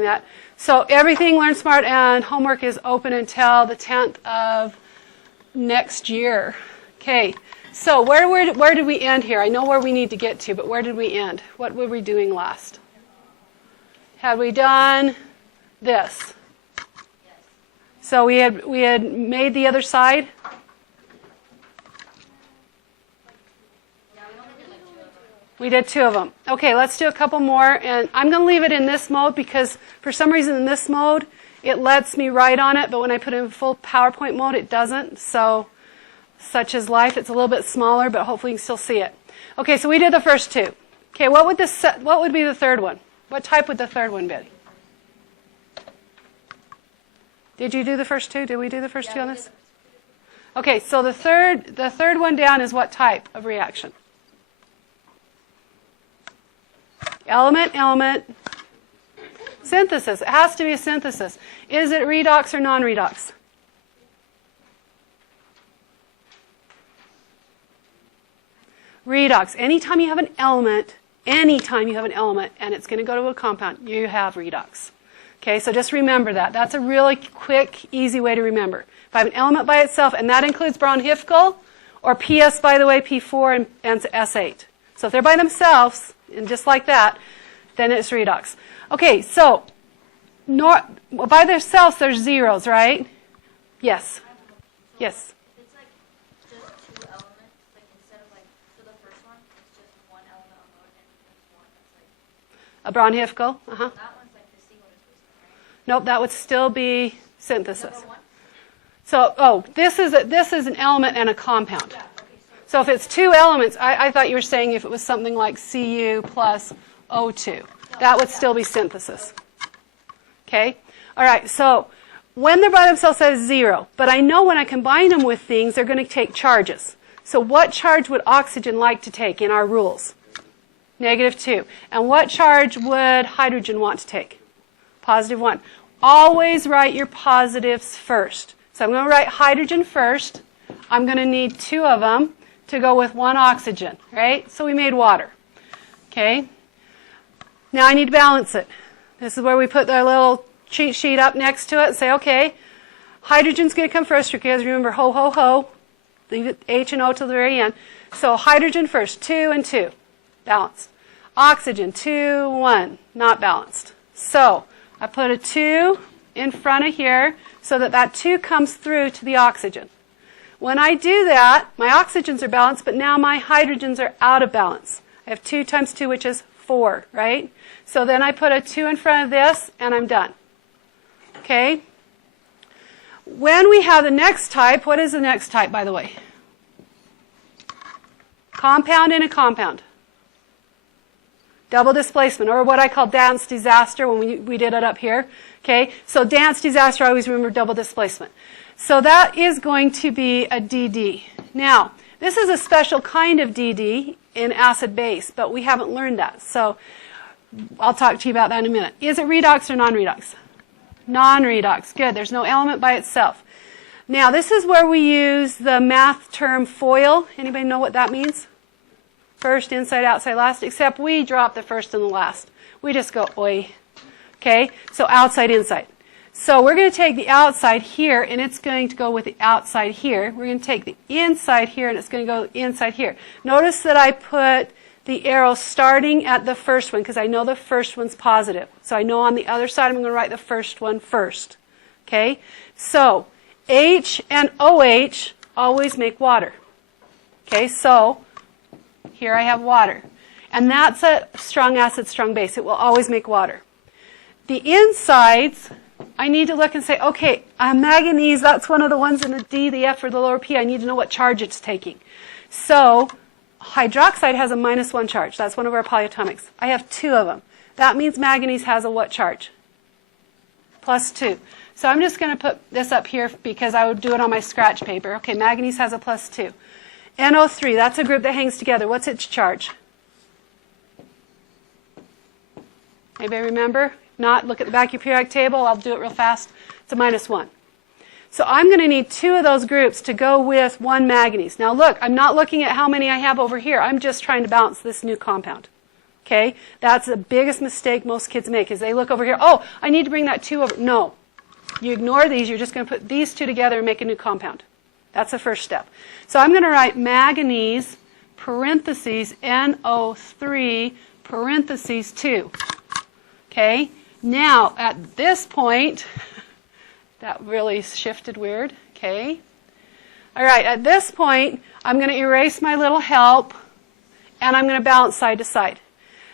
that. So everything Learn Smart and homework is open until the 10th of next year. Okay, so where did we end here? I know where we need to get to, but where did we end? What were we doing last? Had we done this? So we had made the other side. We did 2 of them. Okay, let's do a couple more. And I'm going to leave it in this mode because for some reason in this mode, it lets me write on it. But when I put it in full PowerPoint mode, it doesn't. So such is life. It's a little bit smaller, but hopefully you can still see it. Okay, so we did the first 2. Okay, what would be the third one? What type would the third one be? Did you do the first 2? Did we do the first 2 on this? Okay, so the third one down is what type of reaction? Element, synthesis. It has to be a synthesis. Is it redox or non-redox? Redox. Anytime you have an element, and it's going to go to a compound, you have redox. Okay, so just remember that. That's a really quick, easy way to remember. If I have an element by itself, and that includes Braun-Hifkel, or PS, by the way, P4 and S8. So if they're by themselves, and just like that, then it's redox. Okay, so by themselves, there's zeros, right? Yes. Yes. It's like just 2 elements, like instead of like, so the first one, it's just 1 element on board, and there's one that's like... A Braun-Hifkel, That one's like the single displacement, right? Nope, that would still be synthesis. Number 1? So, this is an element and a compound. Yeah, okay, So if it's 2 elements, I thought you were saying if it was something like Cu plus O2, that would still be synthesis. Okay? All right, so when they're by themselves, that is 0. But I know when I combine them with things, they're going to take charges. So what charge would oxygen like to take in our rules? -2. And what charge would hydrogen want to take? +1. Always write your positives first. So I'm going to write hydrogen first. I'm going to need 2 of them to go with 1 oxygen, right? So we made water. Okay? Now I need to balance it. This is where we put our little cheat sheet up next to it and say, okay, hydrogen's going to come first because remember, ho, ho, ho. Leave H and O till the very end. So hydrogen first, 2 and 2. Balanced. Oxygen, 2, 1. Not balanced. So I put a 2 in front of here so that 2 comes through to the oxygen. When I do that, my oxygens are balanced, but now my hydrogens are out of balance. I have 2 times 2, which is 4, right? So then I put a 2 in front of this, and I'm done. Okay? When we have the next type, what is the next type, by the way? Compound in a compound. Double displacement, or what I call dance disaster when we did it up here. Okay? So dance disaster, I always remember double displacement. So that is going to be a DD. Now, this is a special kind of DD in acid-base, but we haven't learned that. So I'll talk to you about that in a minute. Is it redox or non-redox? Non-redox. Good. There's no element by itself. Now, this is where we use the math term FOIL. Anybody know what that means? First, inside, outside, last, except we drop the first and the last. We just go, oi. Okay? So outside, inside. So we're going to take the outside here, and it's going to go with the outside here. We're going to take the inside here, and it's going to go inside here. Notice that I put the arrow starting at the first one, because I know the first one's positive. So I know on the other side I'm going to write the first one first. Okay? So H and OH always make water. Okay? So here I have water. And that's a strong acid, strong base. It will always make water. The insides, I need to look and say, okay, manganese, that's one of the ones in the D, the F, or the lower P. I need to know what charge it's taking. So hydroxide has a -1 charge. That's one of our polyatomics. I have 2 of them. That means manganese has a what charge? +2. So I'm just going to put this up here because I would do it on my scratch paper. Okay, manganese has a +2. NO3, that's a group that hangs together. What's its charge? Anybody remember? If not, look at the back of your periodic table. I'll do it real fast. It's a -1. So I'm going to need 2 of those groups to go with 1 manganese. Now look, I'm not looking at how many I have over here. I'm just trying to balance this new compound. Okay? That's the biggest mistake most kids make is they look over here, oh, I need to bring that 2 over. No. You ignore these. You're just going to put these 2 together and make a new compound. That's the first step. So I'm going to write manganese, parentheses, NO3, parentheses 2. Okay? Now, at this point, that really shifted weird. Okay? All right, at this point, I'm going to erase my little help, and I'm going to balance side to side.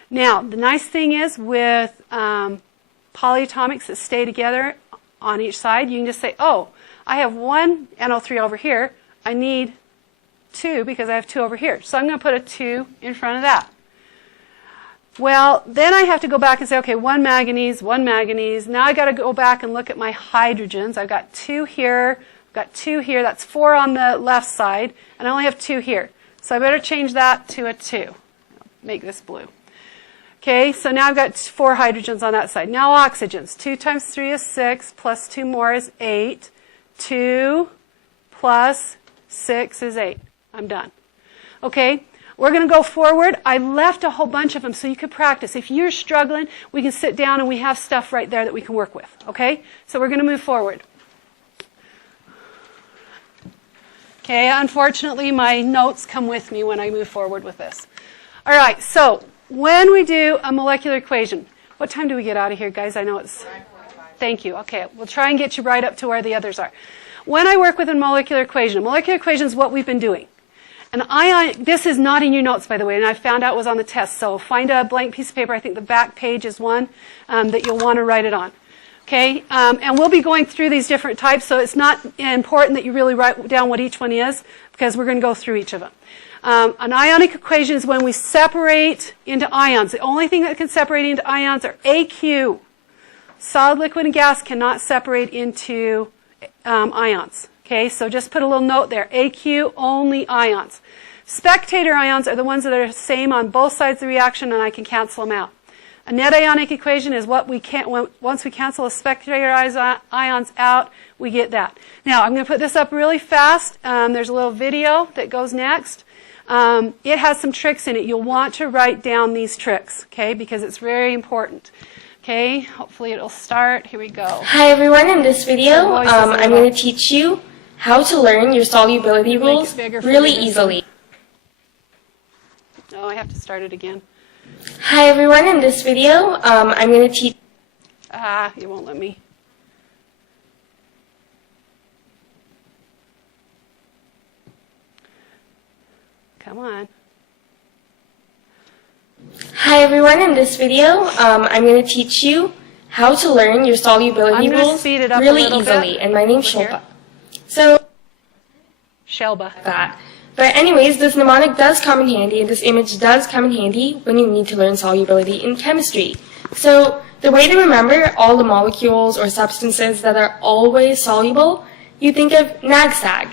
Now, the nice thing is with polyatomics that stay together on each side, you can just say, oh, I have 1 NO3 over here. I need 2 because I have 2 over here. So I'm going to put a 2 in front of that. Well, then I have to go back and say, okay, 1 manganese, 1 manganese. Now I've got to go back and look at my hydrogens. I've got 2 here, I've got 2 here. That's 4 on the left side, and I only have 2 here. So I better change that to a 2. Make this blue. Okay, so now I've got 4 hydrogens on that side. Now oxygens. 2 times 3 is 6, plus 2 more is 8. 2 plus 6 is 8. I'm done. Okay, we're going to go forward. I left a whole bunch of them so you could practice. If you're struggling, we can sit down and we have stuff right there that we can work with. Okay, so we're going to move forward. Okay, unfortunately, my notes come with me when I move forward with this. All right, so when we do a molecular equation, what time do we get out of here, guys? I know it's... Thank you. Okay, we'll try and get you right up to where the others are. When I work with a molecular equation is what we've been doing. An ion, this is not in your notes, by the way, and I found out was on the test. So find a blank piece of paper. I think the back page is one that you'll want to write it on. Okay, and we'll be going through these different types, so it's not important that you really write down what each one is, because we're going to go through each of them. An ionic equation is when we separate into ions. The only thing that can separate into ions are AQ. Solid, liquid, and gas cannot separate into ions. Okay, so just put a little note there. AQ, only ions. Spectator ions are the ones that are the same on both sides of the reaction, and I can cancel them out. A net ionic equation is what we can't, once we cancel the spectator ions out, we get that. Now, I'm going to put this up really fast. There's a little video that goes next. It has some tricks in it. You'll want to write down these tricks, okay, because it's very important. Okay, hopefully it'll start. Here we go. Hi everyone, in this video, I'm going to teach you how to learn your solubility rules really easily. Oh, I have to start it again. Hi everyone, in this video, I'm going to teach... It won't let me. Come on. Hi everyone, in this video, I'm going to teach you how to learn your solubility rules really easily, and my name's Shilpa. So, Shelba. But anyways, this mnemonic does come in handy, and this image does come in handy when you need to learn solubility in chemistry. So, the way to remember all the molecules or substances that are always soluble, you think of NAGSAG.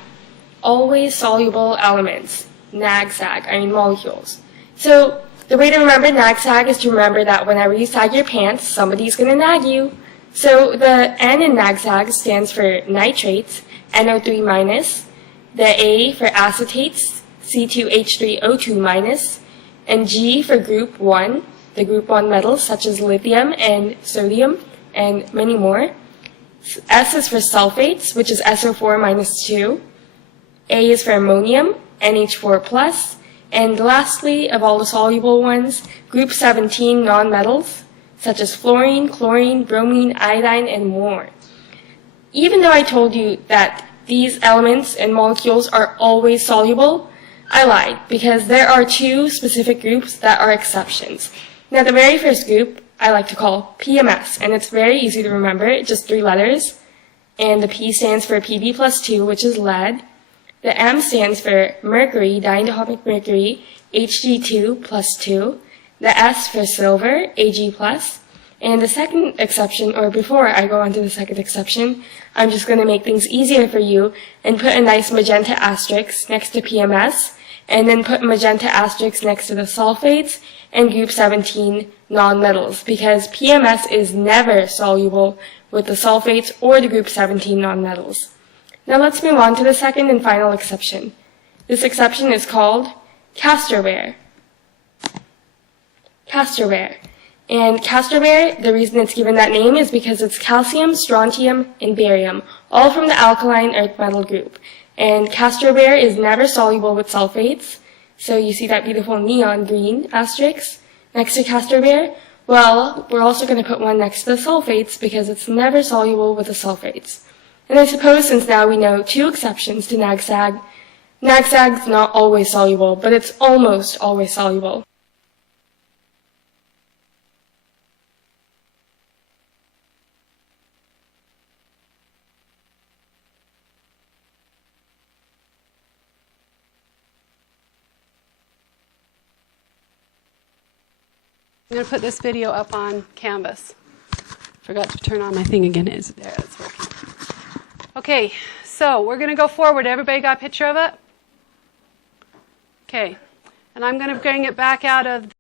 Always soluble elements. NAGSAG, I mean molecules. So, the way to remember NAGSAG is to remember that whenever you sag your pants, somebody's going to nag you. So, the N in NAGSAG stands for nitrates, NO3 minus. The A for acetates, C2H3O2 minus, and G for group 1, the group 1 metals such as lithium and sodium, and many more. S is for sulfates, which is SO4 minus 2. A is for ammonium, NH4 plus. And lastly, of all the soluble ones, group 17 nonmetals, such as fluorine, chlorine, bromine, iodine, and more. Even though I told you that these elements and molecules are always soluble, I lied, because there are 2 specific groups that are exceptions. Now, the very first group I like to call PMS, and it's very easy to remember, just 3 letters. And the P stands for Pb plus 2, which is lead. The M stands for mercury, diatomic mercury, Hg2 plus 2. The S for silver, Ag plus. And the second exception, or before I go on to the second exception, I'm just going to make things easier for you and put a nice magenta asterisk next to PMS, and then put magenta asterisk next to the sulfates and group 17 nonmetals, because PMS is never soluble with the sulfates or the group 17 nonmetals. Now let's move on to the second and final exception. This exception is called castor ware. castor-ware. And castor-ware, the reason it's given that name is because it's calcium, strontium, and barium, all from the alkaline earth metal group. And castor-ware is never soluble with sulfates. So you see that beautiful neon green asterisk next to castor-ware? Well, we're also going to put one next to the sulfates because it's never soluble with the sulfates. And I suppose since now we know 2 exceptions to NAGSAG, NAGSAG's not always soluble, but it's almost always soluble. I'm going to put this video up on Canvas. Forgot to turn on my thing again. It's there. It's working. Okay, so we're going to go forward. Everybody got a picture of it? Okay, and I'm going to bring it back out of